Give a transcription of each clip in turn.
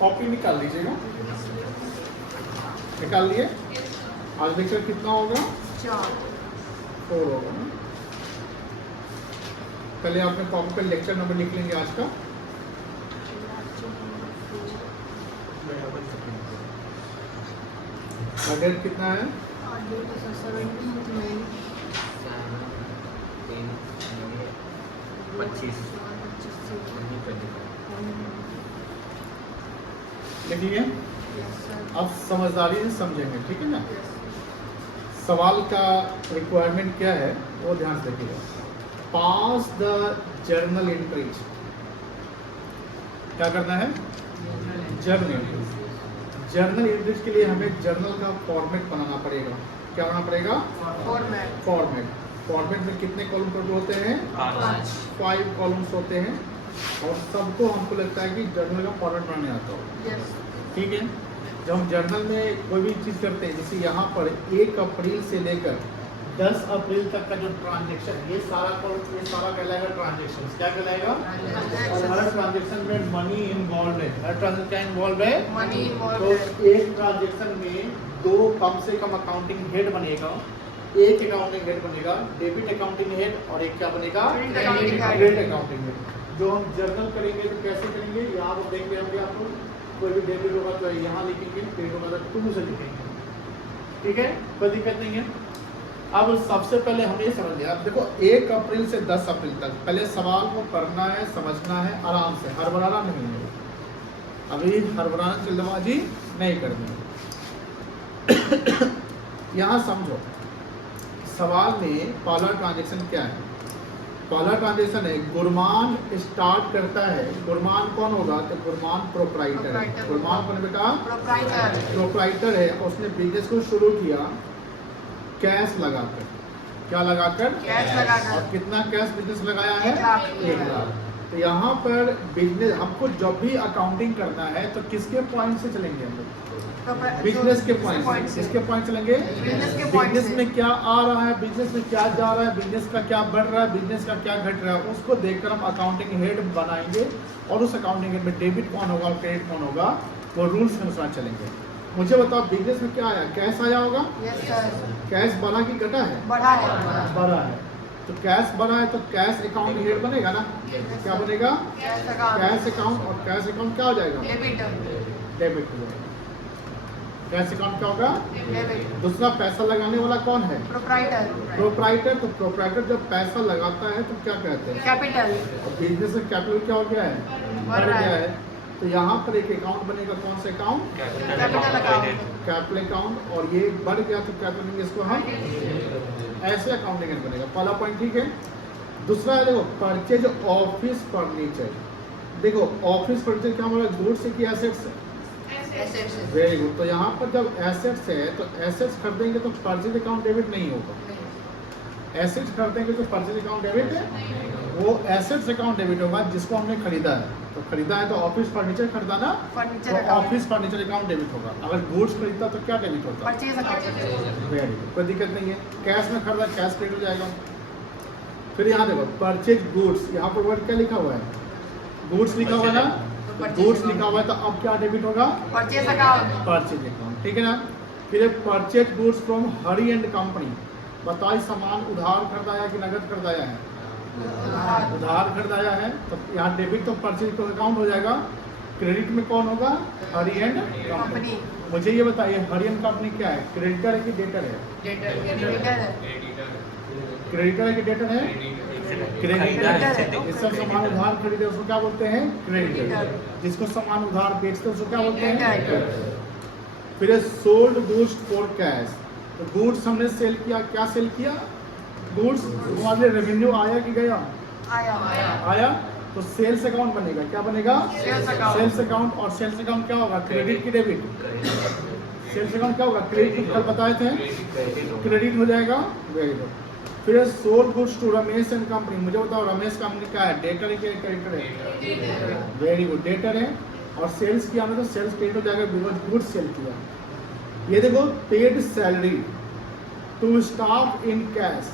Copy निकाल लीजिएगा, निकाल लिए। आज लेक्चर कितना होगा? 4 होगा ना। पहले आपने कॉपी पर लेक्चर नंबर लिख लेंगे आज का। डेट कितना है? 25 लिखिए। अब समझदारी से समझेंगे, ठीक है ना। सवाल का रिक्वायरमेंट क्या है वो ध्यान से देखिएगा। पास द जर्नल एंट्रीज, क्या करना है? Journal entries. जर्नल एंट्रीज के लिए हमें जर्नल का फॉर्मेट बनाना पड़ेगा। क्या बनाना पड़ेगा? फॉर्मेट में कितने कॉलम टोटल होते हैं? 5 कॉलम्स होते हैं। और सबको हमको लगता है कि जर्नल का फॉर्मेट बनाने आता हो, ठीक है। जब हम जर्नल में कोई भी चीज़ करते हैं, जैसे यहाँ पर 1 अप्रैल से लेकर 10 अप्रैल तक का जो ट्रांजेक्शन, ये सारा कहलाएगा ट्रांजेक्शन। क्या कहलाएगा? और हर ट्रांजेक्शन में मनी इन्वॉल्व है। हर ट्रांजेक्शन क्या इन्वॉल्व है? मनी इन्वॉल्व तो है। एक ट्रांजेक्शन में 2 कम से कम अकाउंटिंग हेड बनेगा। एक अकाउंटिंग हेड बनेगा डेबिट अकाउंटिंग हेड, और एक क्या बनेगा? Credit accounting head. जो हम जर्नल करेंगे तो कैसे करेंगे? यहाँ पर देख रहे होंगे आपको, कोई भी डेबिट होगा तो यहाँ लिखेंगे, क्रेडिट होगा तो 2 से लिखेंगे, ठीक है, कोई दिक्कत नहीं है। अब सबसे पहले हम ये समझ लिया। अब देखो 1 अप्रैल से 10 अप्रैल तक पहले सवाल को पढ़ना है, समझना है आराम से, हड़बड़ाना नहीं है। अभी हड़बड़ाना जल्दबाजी नहीं करनी है। यहाँ समझो, सवाल में पहला ट्रांजेक्शन क्या है? पहला ट्रांजेक्शन है गुरमान स्टार्ट करता है। गुरमान कौन होगा? तो गुरमान प्रोप्राइटर है। गुरमान कौन बेटा? प्रोप्राइटर है। उसने बिजनेस को शुरू किया कैश लगाकर। क्या लगाकर? कैश लगाकर। और कितना कैश बिजनेस लगाया है? 1 लाख। तो यहाँ पर बिजनेस, हमको जब भी अकाउंटिंग करना है तो किसके पॉइंट से चलेंगे हम लोग? बिजनेस के पॉइंट से। किसके पॉइंट चलेंगे? बिजनेस में क्या आ रहा है, बिजनेस में क्या जा रहा है, बिजनेस का क्या बढ़ रहा है, बिजनेस का क्या घट रहा है, उसको देखकर हम अकाउंटिंग हेड बनाएंगे। और उस अकाउंटिंग हेड में डेबिट कौन होगा और क्रेडिट कौन होगा, वो रूल्स के अनुसार चलेंगे। मुझे बताओ, बिजनेस में क्या आया? कैश आया होगा। कैश बढ़ा कि घटा है? बढ़ा है। तो कैश बढ़ा है तो कैश अकाउंट हेड बनेगा ना। क्या बनेगा? Cash account. और कैश अकाउंट क्या हो जाएगा? डेबिट हो जाएगा। कैश अकाउंट क्या होगा? दूसरा पैसा लगाने वाला कौन है? प्रोप्राइटर। तो प्रोप्राइटर जब पैसा लगाता है तो क्या कहते हैं? कैपिटल। और बिजनेस में कैपिटल क्या हो गया है? बढ़ गया है। तो यहाँ पर एक अकाउंट बनेगा, कौन सा अकाउंट? Capital account. और ये बढ़ गया तो क्या करेंगे इसको हम? ऐसे अकाउंटिंग बनेगा। पहला पॉइंट ठीक है। दूसरा है देखो, परचेज ऑफिस फर्नीचर। देखो ऑफिस फर्नीचर क्या हमारा गुड्स है कि एसेट्स है? Very good. तो यहाँ पर जब एसेट्स है तो एसेट्स खरीदेंगे तो परचेज अकाउंट डेबिट नहीं होगा। एसेट्स खरीदेंगे तो परचेज अकाउंट डेबिट है, वो एसेट्स अकाउंट डेबिट होगा जिसको हमने खरीदा है। तो खरीदा है तो ऑफिस फर्नीचर खरीदा ना, तो ऑफिस फर्नीचर अकाउंट डेबिट होगा। अगर गुड्स खरीदता तो क्या डेबिट होता? वेरी गुड, कोई दिक्कत नहीं है। कैश में खरीदा, कैश क्रेडिट हो जाएगा। फिर यहाँ देखो परचेज गुड्स, यहाँ पर वर्ड क्या लिखा हुआ है? गुड्स लिखा हुआ है ना, गुड्स लिखा हुआ है तो अब क्या डेबिट होगा? परचेज अकाउंट, ठीक है ना। फिर purchase goods from Hari and company. बताइए सामान उधार खरीदाया कि नगद खरीदाया है? उधार खरीदाया है तो यहाँ डेबिट तो परचेज अकाउंट हो जाएगा। क्रेडिट में कौन होगा? हरी एंड कंपनी। मुझे ये बताइए हरी एंड कंपनी क्या है? क्रेडिटर है कि डेटर है? क्रेडिटर है कि डेटर है? क्रेडिटर। जिससे सामान उधार खरीदे उसको क्या बोलते हैं? क्रेडिटर। जिसको सामान उधार बेचते हैं उसको क्या बोलते हैं? फिर सोल्ड गुड्स फॉर कैश। तो गुड्स हमने सेल किया, क्या सेल किया? गुड्स। हमारे रेवेन्यू आया कि गया? आया। तो सेल्स अकाउंट बनेगा, क्या बनेगा? Sales account. और सेल्स अकाउंट क्या होगा? क्रेडिट की डेबिट? सेल्स अकाउंट क्या होगा? क्रेडिट। कल बताए थे क्रेडिट हो जाएगा। Very good. फिर sold goods to Ramesh and company. मुझे बताओ रमेश कंपनी क्या है? डेटर है कि क्रेडिटर है? वेरी गुड, डेटर है। और सेल्स किया तो सेल्स क्रेडिट हो जाएगा बिकॉज गुड्स सेल किया। ये देखो paid salary to staff in cash.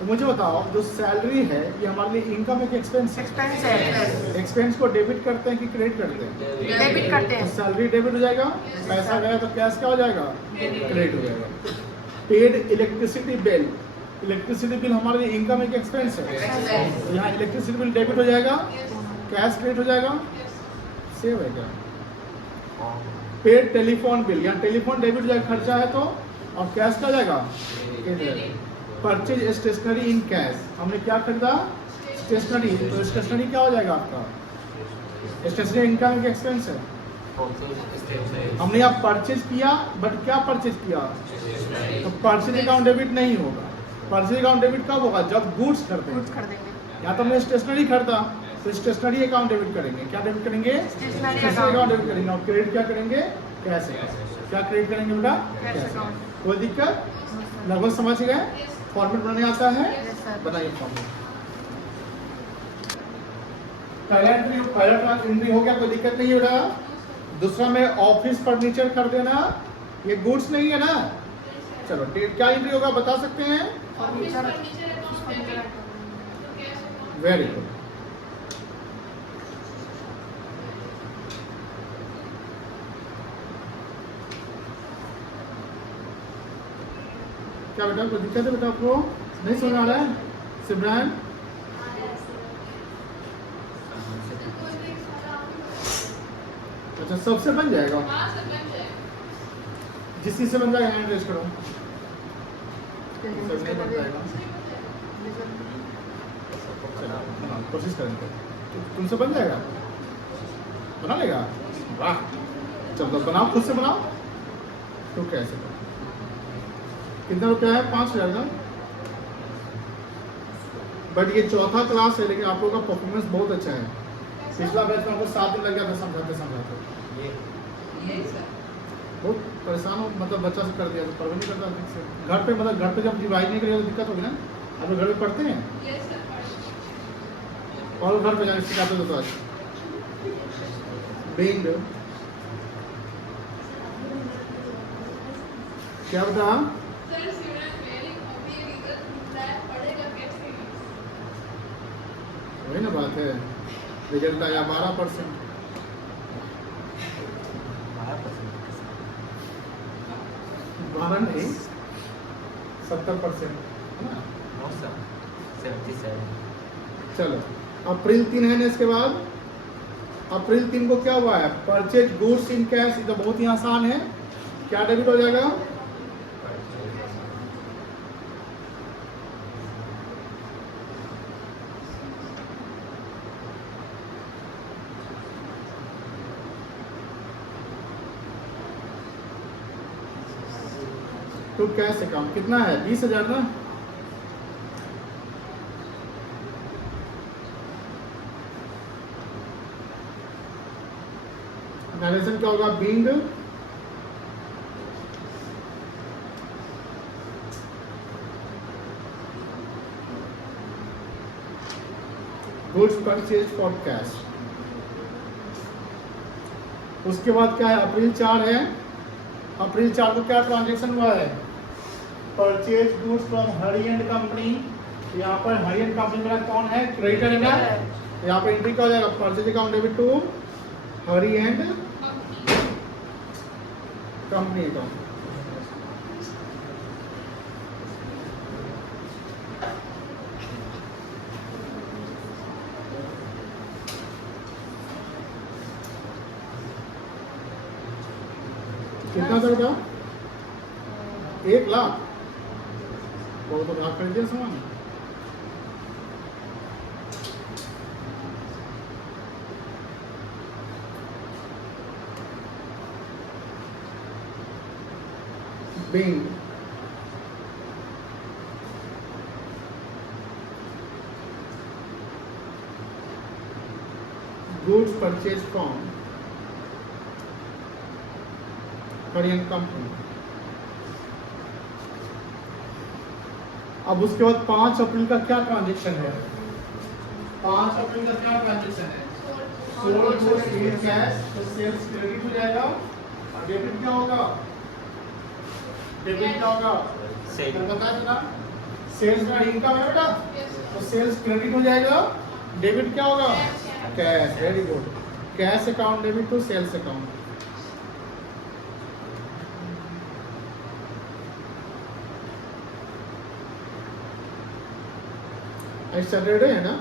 तो मुझे बताओ जो सैलरी है ये हमारे लिए इनकम एक एक्सपेंस है। एक्सपेंस है, एक्सपेंस को डेबिट करते हैं कि क्रेडिट करते हैं? डेबिट करते तो हैं। सैलरी डेबिट हो जाएगा, पैसा गया तो कैश क्या हो जाएगा? क्रेडिट हो जाएगा। Paid electricity bill, electricity bill हमारे लिए इनकम एक एक्सपेंस है, तो यहाँ इलेक्ट्रिसिटी बिल डेबिट हो जाएगा, कैश क्रेडिट हो जाएगा। सेव है क्या? पेड टेलीफोन बिल, यहाँ टेलीफोन डेबिट हो जाएगा, खर्चा है तो, और कैश क्या हो जाएगा? परचेज स्टेशनरी इन कैश, हमने क्या खरीदा? स्टेशनरी, तो स्टेशनरी क्या हो जाएगा आपका? स्टेशनरी इनकम एक एक्सपेंस है। हमने यहाँ परचेज किया, बट क्या परचेज किया? तो परचेज अकाउंट डेबिट नहीं होगा। परचेज अकाउंट डेबिट कब होगा? जब गुड्स खरीदते हैं। कुछ कर देंगे। यहाँ तो हमने स्टेशनरी खरीदा, तो स्टेशनरी अकाउंट डेबिट करेंगे। क्या डेबिट करेंगे? स्टेशनरी अकाउंट डेबिट करेंगे। और क्रेडिट क्या करेंगे? Cash account. क्या क्रेडिट करेंगे बेटा? Cash account. कोई दिक्कत? लगभग समझ गए? फॉर्मेट बनाने आता है? Yes, sir. बनाइए फॉर्मेट। पहला एंट्री हो गया, कोई दिक्कत नहीं है बेटा। दूसरा में ऑफिस फर्नीचर कर देना, ये गुड्स नहीं है ना। चलो क्या एंट्री होगा बता सकते हैं? Furniture, very good. क्या बेटा कोई दिक्कत है बेटा आपको? नहीं समझ आ रहा है? सिमरन अच्छा सबसे बन जाएगा, जिस चीज से बन जाएगा हैंड रेज करो। सब नहीं बन जाएगा, चलो कोशिश करेंगे। तुमसे बन जाएगा? बना लेगा? वाह, चलो बनाओ, खुद से बनाओ। तो कैसे करो? कितना रुपया है? 5,000 का। बट ये चौथा क्लास है, लेकिन आप लोगों का परफॉर्मेंस बहुत अच्छा है। पिछला बैच में आपको 7 दिन लग गया था समझाते बहुत परेशान हो, मतलब बच्चा से कर दिया तो पढ़ नहीं करता ठीक से। घर पे मतलब घर पे जब रिवाइज नहीं करेगा तो दिक्कत होगी ना। आप लोग घर पे पढ़ते हैं? और घर पे जाके सिखाते हो तो आज बिंग क्या बता? वही ना बात है, रिजल्ट आया 12%। 12 नहीं 70% है ना। चलो अप्रैल 3 है ना। इसके बाद अप्रैल 3 को क्या हुआ है? परचेज गुड्स इन कैश, ये तो बहुत ही आसान है। क्या डेबिट हो जाएगा? तो कैश अकाउंट कितना है? 20,000 ना। नरेशन क्या होगा? Bing goods purchase for cash. उसके बाद क्या है? अप्रैल 4 है। अप्रैल 4 को क्या ट्रांजेक्शन हुआ है? Purchase goods from Hari and company. यहाँ पर हरी एंड कंपनी मेरा कौन है? क्रेडिटर है ना। यहाँ पर एंट्री क्या हो जाएगा? Purchase account debit to Hari and company account. कितना था बेटा? 1 लाख। बहुत तो भाग कर दिया सामान। Bing goods purchase from हरियन company. अब उसके बाद 5 अप्रैल का क्या ट्रांजेक्शन है? 5 अप्रैल का क्या ट्रांजेक्शन है? सोल्ड गुड्स इन कैश, तो सेल्स क्रेडिट हो जाएगा। और डेबिट क्या होगा? डेबिट क्या होगा? सेल। बताया था ना, सेल्स का इनकम है बेटा, तो सेल्स क्रेडिट हो जाएगा, डेबिट क्या होगा, cash. Very good, cash account debit to sales account. आज सैटरडे है ना,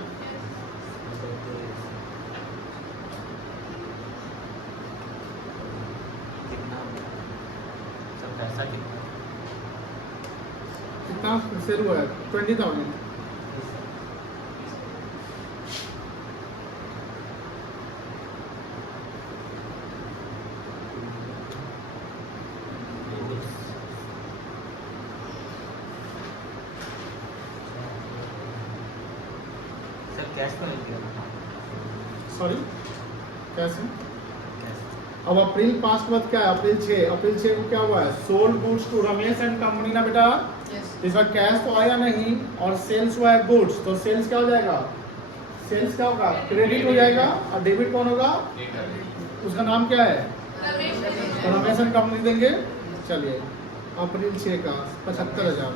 कितना सेल हुआ है, 20,000। सॉरी कैसे, अब अप्रैल 5 के बाद क्या है, अप्रैल 6, अप्रैल 6 को क्या हुआ है, sold goods to Ramesh and company ना बेटा, इसका कैश तो आया नहीं और सेल्स हुआ है गुड्स, तो सेल्स क्या हो जाएगा, सेल्स क्या होगा, क्रेडिट हो जाएगा, और डेबिट कौन होगा, उसका नाम क्या है, तो रमेश एंड कंपनी देंगे। चलिए अप्रैल 6 का 75,000,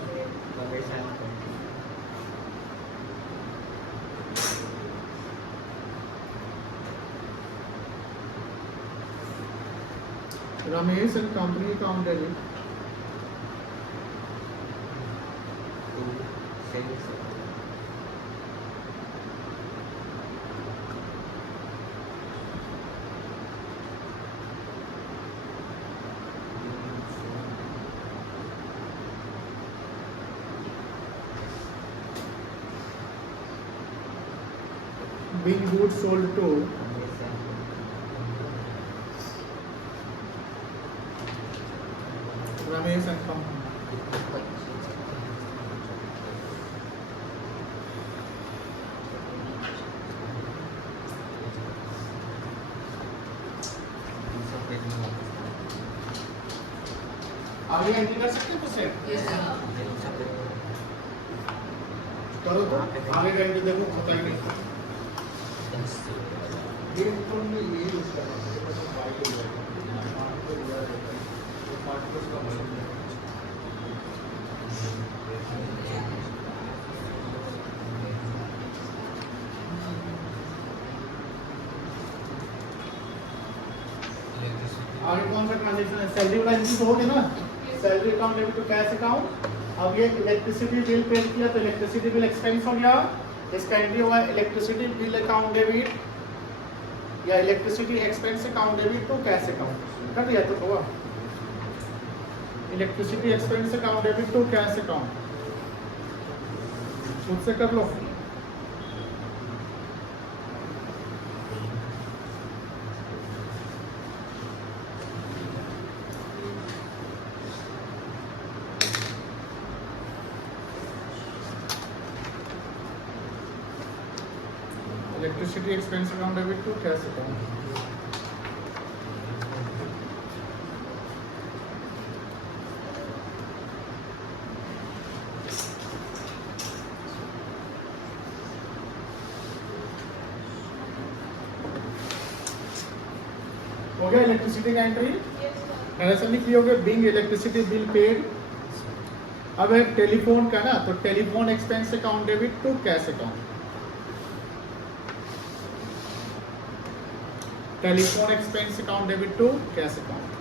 Ramesh and company account debit being goods sold to Ramesh and company। आगे एंट्री कर सकते हैं कुछ करो, तो आगे का एंट्री देखो पता ही नहीं, ये ऊपर में ये यूज करना है, ये तो बाइक हो जाएगा, पार्टिकल्स का मतलब आगे कौन सा ट्रांजैक्शन है, सैलरी वाला एंट्री तो हो गया ना, salary account debit to cash account. अब ये इलेक्ट्रिसिटी बिल पे किया तो इलेक्ट्रिसिटी बिल एक्सपेंस हो गया, इसका एंट्री हुआ इलेक्ट्रिसिटी बिल अकाउंट डेबिट या electricity expense account debit to cash account, कर दिया तो होगा electricity expense account debit to cash account, खुद से कर लो। Electricity expense account debit to cash account. हो गया इलेक्ट्रिसिटी का एंट्री, ऐसा लिख लियोगे बिंग इलेक्ट्रिसिटी बिल पेड। अब है टेलीफोन का ना, तो telephone expense account debit to cash account, telephone expense account debit to cash account.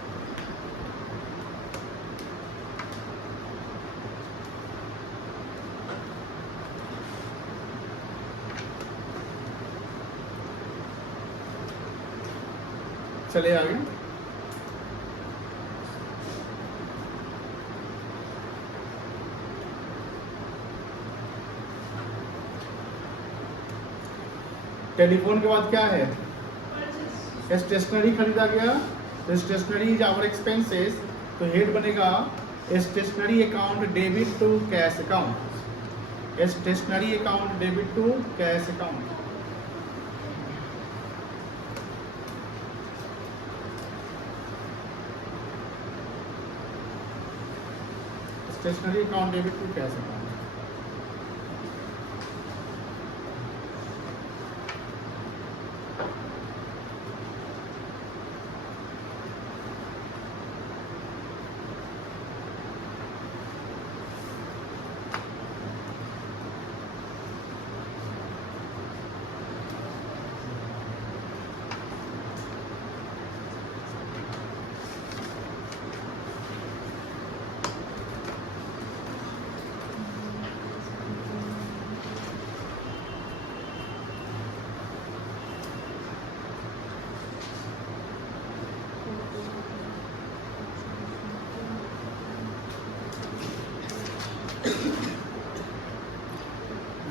चलिए आगे, टेलीफोन के बाद क्या है, स्टेशनरी खरीदा गया, तो स्टेशनरी इज आवर एक्सपेंसेस, तो हेड बनेगा stationery account debit to cash account, stationery account debit to cash account. Stationery account debit to cash account.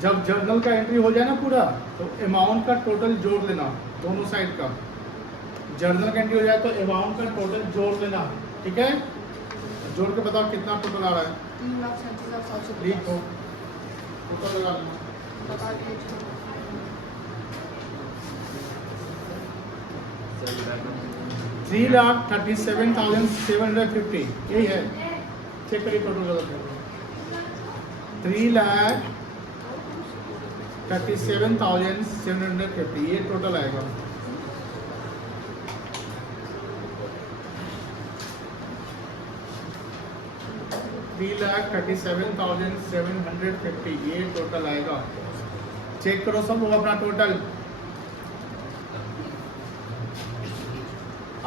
जब जर्नल का एंट्री हो जाए ना पूरा, तो अमाउंट का टोटल जोड़ लेना दोनों साइड का। जर्नल का एंट्री हो जाए तो अमाउंट का टोटल जोड़ लेना, ठीक है। जोड़ के बताओ कितना टोटल आ रहा है। 3,37,750 लिखो, टोटल लगा लेना। बता दीजिए। 3,37,750 यही है। चेक करिए टोटल गलत है। 3,37,750 ये टोटल आएगा। $3,37,750 ये टोटल आएगा। चेक करो सब लोग अपना टोटल।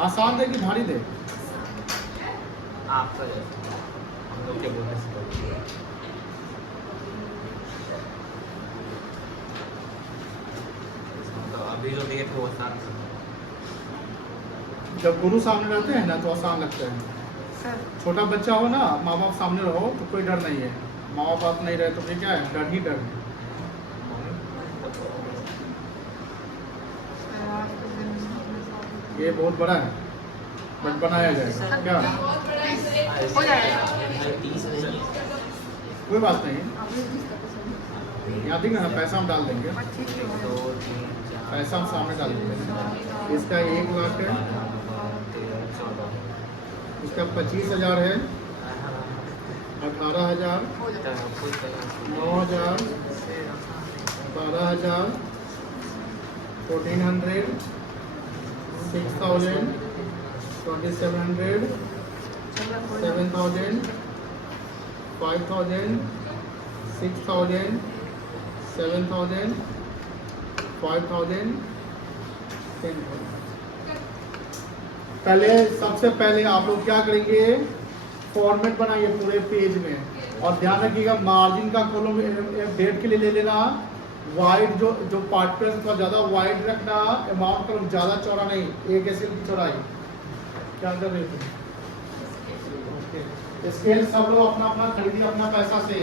आसान दे कि भारी दे? आपका हम लोग के बोनस तो अभी जो दिए थे वो साथ जब गुरु सामने रहते हैं ना तो आसान लगता है। सर छोटा बच्चा हो ना, माँ बाप सामने रहो तो कोई डर नहीं है। माँ बाप नहीं रहे तो फिर क्या है, डर ही डर है। ये बहुत बड़ा है, बट बनाया जाएगा क्या? हो जाएगा। कोई बात नहीं, अभी 20 तक है सर। यहाँ देंगे ना, पैसा हम डाल देंगे। बस ठीक है। 2 3 4 पैसा हम सामने डाल देंगे। इसका 1 लाख है, 13 इसका 25,000 है, 18,000, हो जाएगा। 9,000, 12,000, 1,400, 6,000, 2,700, 7,000, 5,000, 6,000, 7,000, 5,000, 10,000। पहले सबसे पहले आप लोग क्या करेंगे, फॉर्मेट बनाइए पूरे पेज में। और ध्यान रखिएगा मार्जिन का कॉलम डेट के लिए ले लेना। वाइड जो पार्टिकल्स थोड़ा ज़्यादा वाइड रखना, अमाउंट कॉलम ज़्यादा चौड़ा नहीं, एक ऐसे की चौड़ाई। क्या कर रहे थे? ओके, स्केल सब लोग अपना अपना खरीदिए अपना पैसा से।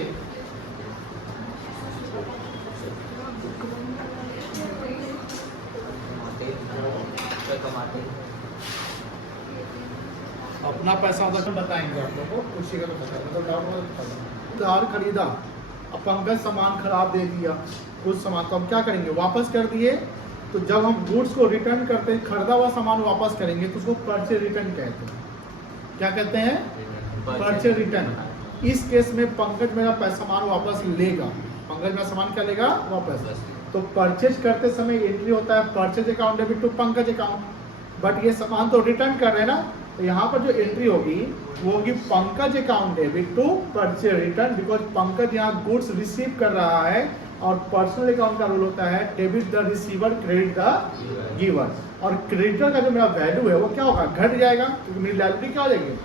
कमाते अपना पैसा उधर बताएंगे आप लोगों को, पूछिएगा तो बताएंगे। तो डाउट उधार खरीदा, अब पंकज सामान खराब दे दिया, कुछ सामान तो हम क्या करेंगे, वापस कर दिए। तो जब हम गुड्स को रिटर्न करते हैं, खरीदा हुआ सामान वापस करेंगे तो उसको परचेज रिटर्न कहते हैं। क्या कहते हैं? Purchase return. इस केस में पंकज मेरा सामान वापस लेगा। पंकज मेरा सामान क्या लेगा? वापस। तो परचेज करते समय एंट्री होता है purchase account debit to Pankaj account, but ये सामान तो रिटर्न कर रहे हैं ना, तो यहाँ पर जो एंट्री होगी वो होगी Pankaj account debit to purchase return, because Pankaj यहाँ गुड्स रिसीव कर रहा है। और पर्सनल अकाउंट का रूल होता है debit the receiver credit the giver. और क्रेडिटर का जो मेरा वैल्यू है वो क्या होगा? घट जाएगा, क्योंकि मेरी लायबिलिटी क्या हो जाएगी?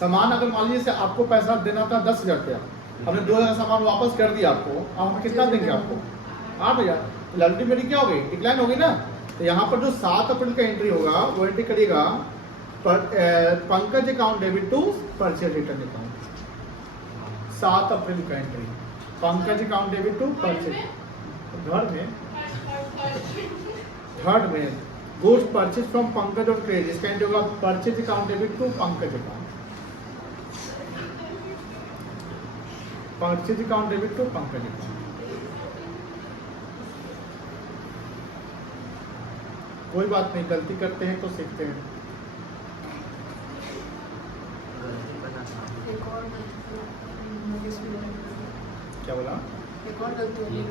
सामान अगर मान लीजिए आपको पैसा देना था 10,000 रुपया, हमने 2,000 सामान वापस कर दिया आपको, अब हम कितना देंगे आपको? 8,000। लायबिलिटी मेरी क्या हो गई? डिक्लाइन हो गई ना। तो यहाँ पर जो 7 अप्रैल का एंट्री होगा वो एंट्री करिएगा Pankaj account debit to purchase return account. 7 April का entry Pankaj account debit to purchase. Third में गुड्स परचेज फ्रॉम पंकज और क्रेडिट, इसका एंट्री होगा purchase account debit to Pankaj account. Purchase account debit to Pankaj account. कोई बात नहीं, गलती करते हैं तो सीखते हैं। एक और नरेश भी रिटर्न कर दिया। क्या बोला? एक और गलती होगी,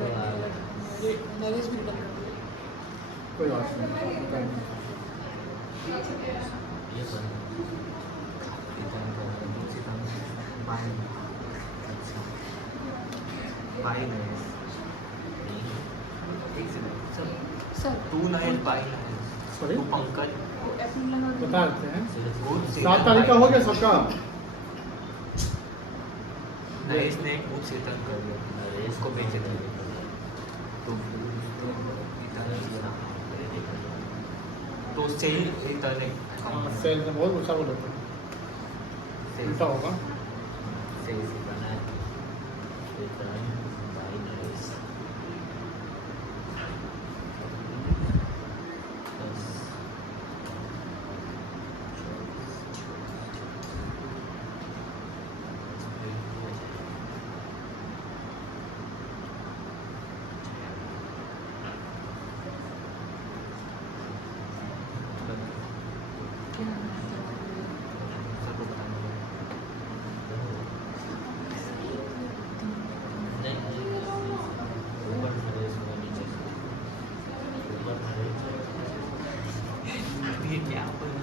नरेश भी रिटर्न कर दिया। कोई बात नहीं, बताएंगे। सर तू नहीं बाई सॉरी, तू पंकज अप्रैल में बता देते हैं। गुड्स 7 तारीख का हो गया सबका। नरेश ने गुड्स रिटर्न कर दिया, नरेश को बेचे थे तो उससे ही रिटर्न सेल में बहुत ऊँचा बोल रहे थे, उल्टा होगा। सही से बना है रिटर्न बाई नरेश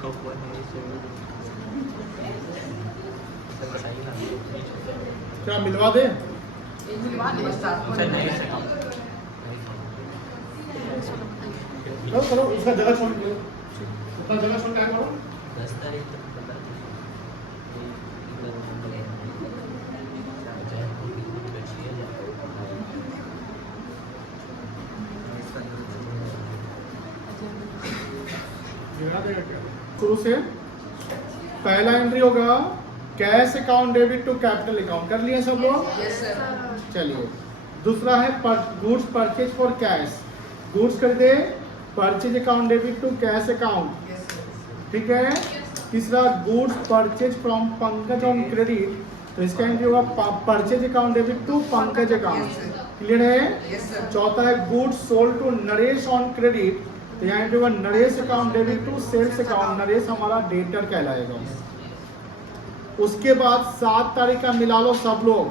कौन है इसे बताइए ना। क्या मिलवा दे? सर नहीं से काम करो करो, उसका जगह छोड़ दो, उसका जगह छोड़ क्या करो। 10 तारीख तक बता शुरू से पहला एंट्री होगा cash account debit to capital account, कर लिए सब लोग? चलिए, दूसरा है goods purchase for cash, goods खरीदे, purchase account debit to cash account, ठीक है। तीसरा goods purchase from Pankaj on credit, तो इसका एंट्री होगा purchase account debit to Pankaj account, clear है। चौथा है goods sold to Naresh on credit, तो यहाँ एंट्री होगा Naresh account debit to sales account, Naresh हमारा डेटर कहलाएगा। उसके बाद 7 तारीख का मिला लो सब लोग,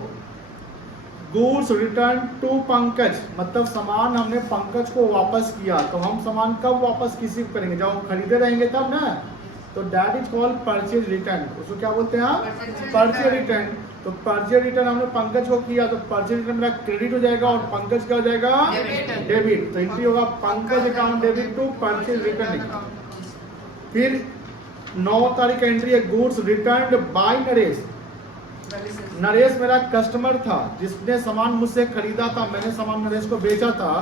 गुड्स रिटर्न टू पंकज, मतलब सामान हमने पंकज को वापस किया, तो हम सामान कब वापस किसी को करेंगे? जब हम खरीदे रहेंगे तब ना, तो that is called purchase return, उसको क्या बोलते हैं आप? Purchase return. तो परचेज रिटर्न हमने पंकज को किया, तो परचेज रिटर्न मेरा क्रेडिट हो जाएगा और पंकज का हो जाएगा डेबिट, तो एंट्री होगा Pankaj account debit to purchase return account. फिर 9 तारीख का एंट्री है goods return by Naresh, Naresh मेरा कस्टमर था जिसने सामान मुझसे खरीदा था, मैंने सामान नरेश को बेचा था,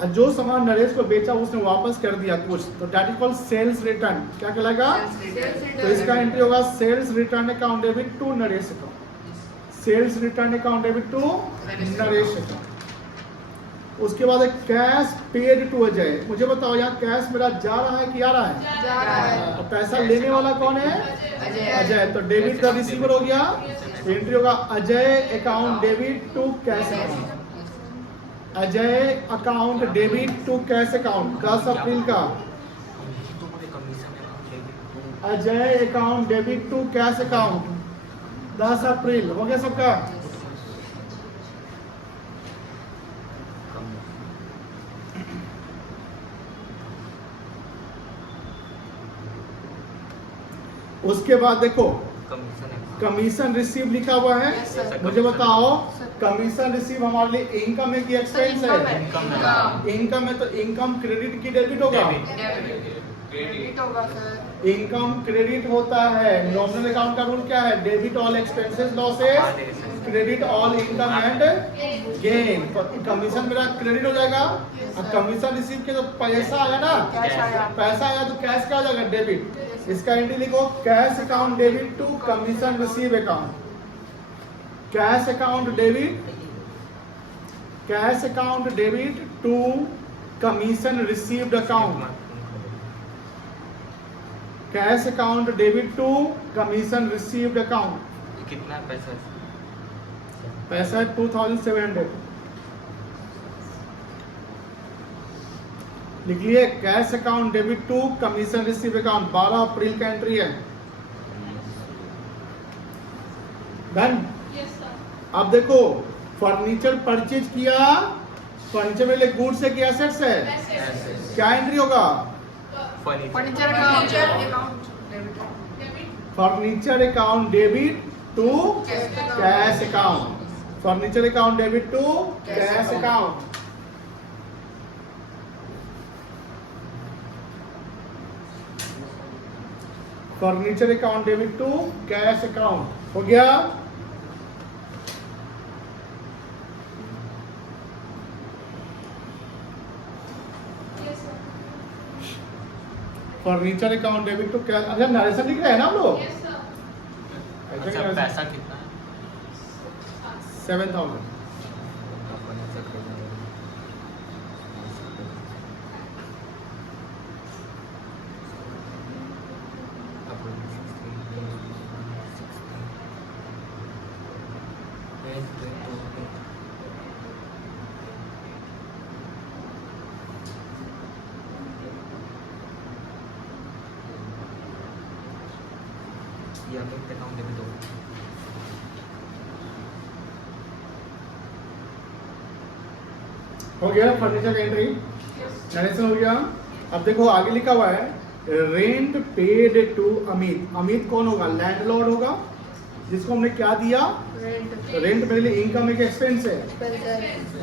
और जो सामान नरेश को बेचा उसने वापस कर दिया कुछ, तो that is called sales return, क्या कहलाएगा? तो इसका एंट्री होगा sales return account debit to Naresh account, sales return account debit to Naresh account. उसके बाद कैश पेड टू अजय, मुझे बताओ यहाँ कैश मेरा जा रहा है कि आ रहा है? जा रहा है। तो पैसा लेने वाला कौन है? अजय, तो डेबिट का रिसीवर हो गया, एंट्री होगा Ajay account debit to cash account, Ajay account debit to cash account 10 April का, Ajay account debit to cash account 10 April हो गया सबका। उसके बाद देखो कमीशन रिसीव लिखा हुआ है, मुझे बताओ कमीशन रिसीव हमारे लिए इनकम है कि एक्सपेंस है? इनकम है, तो इनकम क्रेडिट की डेबिट होगा? क्रेडिट होगा सर। इनकम क्रेडिट होता है, नॉमिनल अकाउंट का रूल क्या है? Debit all expenses losses, credit all income and gain, तो कमीशन मेरा क्रेडिट हो जाएगा। और कमीशन रिसीव के जो पैसा आया ना, पैसा आया तो कैश का हो जाएगा डेबिट, इसका एंट्री लिखो cash account debit to commission receive account, cash account debit, cash account debit to commission received account, cash account debit to commission received account. कितना पैसा है? पैसा है 2700, लिख लिए cash account debit to commission receive account, 12 April का entry है। Done. अब देखो फर्नीचर परचेज किया, फर्नीचर में गुड्स है कि एसेट्स है? क्या एंट्री होगा? Furniture account furniture account debit to cash account, furniture account debit to cash account. Furniture account debit to cash account हो गया। Furniture account debit to cash, अच्छा नरेशन लिख रहे हैं ना हम लोग? अच्छा पैसा कितना है? 7000। अकाउंट डेबिट हो गया फर्नीचर एंट्री, नरेशन हो गया। अब देखो आगे लिखा हुआ है rent paid to Amit. Amit कौन होगा? लैंडलॉर्ड होगा, जिसको हमने क्या दिया? रेंट मेरे लिए इनकम एक एक्सपेंस है,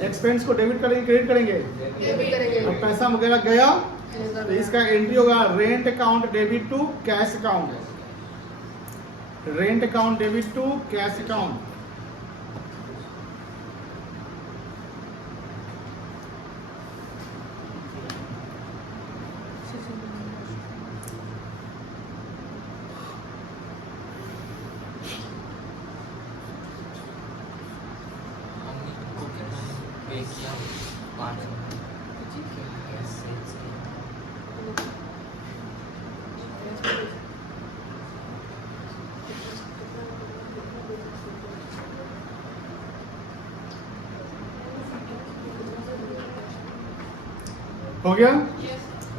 एक्सपेंस को डेबिट करेंगे क्रेडिट करेंगे, और पैसा वगैरह गया तो इसका एंट्री होगा rent account debit to cash account, rent account debit to cash account. हमने इनको कितना पे किया? 500 कैसे? हो गया?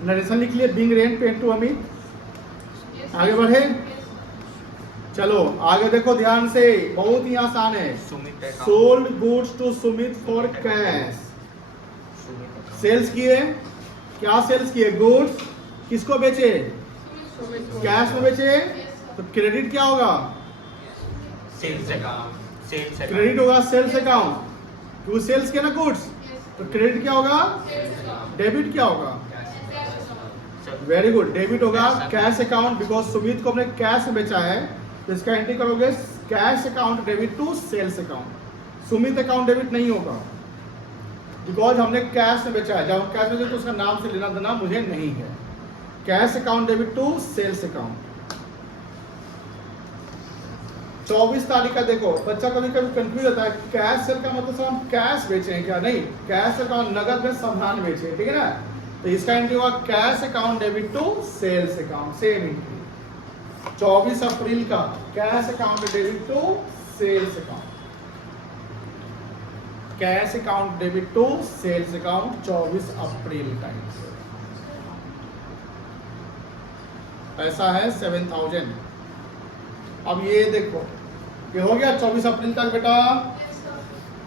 नरेशन लिख लिए, being rent paid to Amit. आगे बढ़े, चलो आगे देखो ध्यान से, बहुत ही आसान है। Sumit account, sold goods to Sumit for cash. Sumit account, sales किए, क्या सेल्स किए? गुड्स। किसको बेचे? कैश में बेचे, तो क्रेडिट क्या होगा? सेल्स अकाउंट, सेल्स क्रेडिट होगा सेल्स अकाउंट। टू सेल्स किया ना गुड्स, तो क्रेडिट क्या होगा? डेबिट क्या होगा? वेरी गुड, डेबिट होगा कैश अकाउंट, बिकॉज सुमित को हमने कैश में बेचा है, तो इसका एंट्री करोगे cash account debit to sales account. Sumit account debit नहीं होगा, बिकॉज हमने कैश में बेचा है। जब हम कैश में बेचे तो उसका नाम से लेना देना मुझे नहीं है। Cash account debit to sales account. 24 तारीख का देखो, बच्चा कभी कभी कंफ्यूज होता है, कैश सेल का मतलब सर हम कैश बेचे हैं क्या? नहीं, कैश अकाउंट नगद में सामान बेचे हैं, ठीक है ना? तो इसका एंट्री होगा cash account debit to sales account, same entry. 24 April का cash account debit to sales account, cash account debit to sales account 24 April का। पैसा है 7000। अब ये देखो, ये हो गया 24 अप्रैल तक बेटा।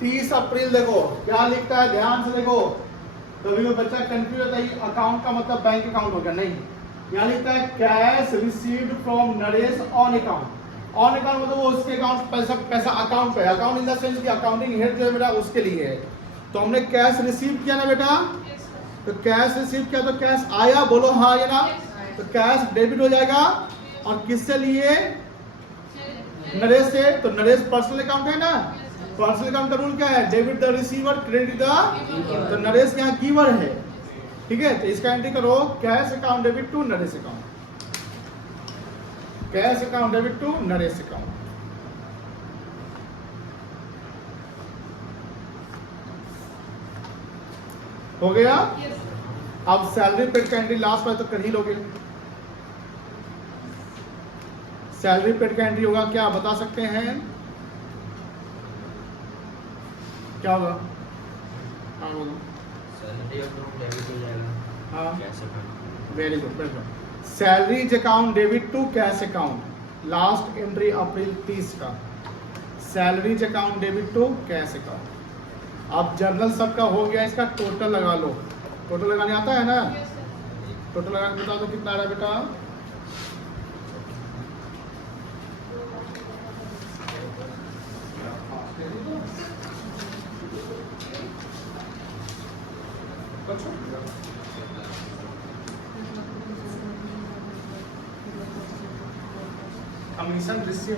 30 अप्रैल देखो क्या लिखता है, ध्यान से देखो। कभी कोई बच्चा कंफ्यूज होता है अकाउंट का मतलब बैंक अकाउंट हो गया, नहीं। यहाँ लिखता है cash received from Naresh on account. On account मतलब वो उसके अकाउंट पैसा अकाउंट पे, अकाउंट इन द सेंस कि अकाउंटिंग हेड जो है बेटा उसके लिए है। तो हमने कैश रिसीव किया ना बेटा, तो कैश रिसीव किया तो कैश आया, बोलो हाँ या ना? तो कैश डेबिट हो जाएगा, और किससे लिए? नरेश से। तो नरेश पर्सनल अकाउंट है ना, पर्सनल अकाउंट का रूल क्या है? Debit the receiver credit the, तो नरेश यहाँ गिवर है, ठीक है? तो इसका एंट्री करो cash account debit to Naresh account, cash account debit to Naresh account. हो गया? अब सैलरी पेड का एंट्री लास्ट में तो कर ही लोगे। सैलरी पेड का एंट्री होगा क्या, बता सकते हैं? क्या होगा? हाँ बोलो। सैलरी अकाउंट डेबिट हो जाएगा। हाँ, cash account, very good, very good. Salaries account debit to cash account, last entry April 30 का। Salaries account debit to cash account. अब जर्नल सबका हो गया, इसका टोटल लगा लो। टोटल लगाने आता है ना? टोटल लगा के बताओ तो कितना आ रहा है बेटा? Commission receive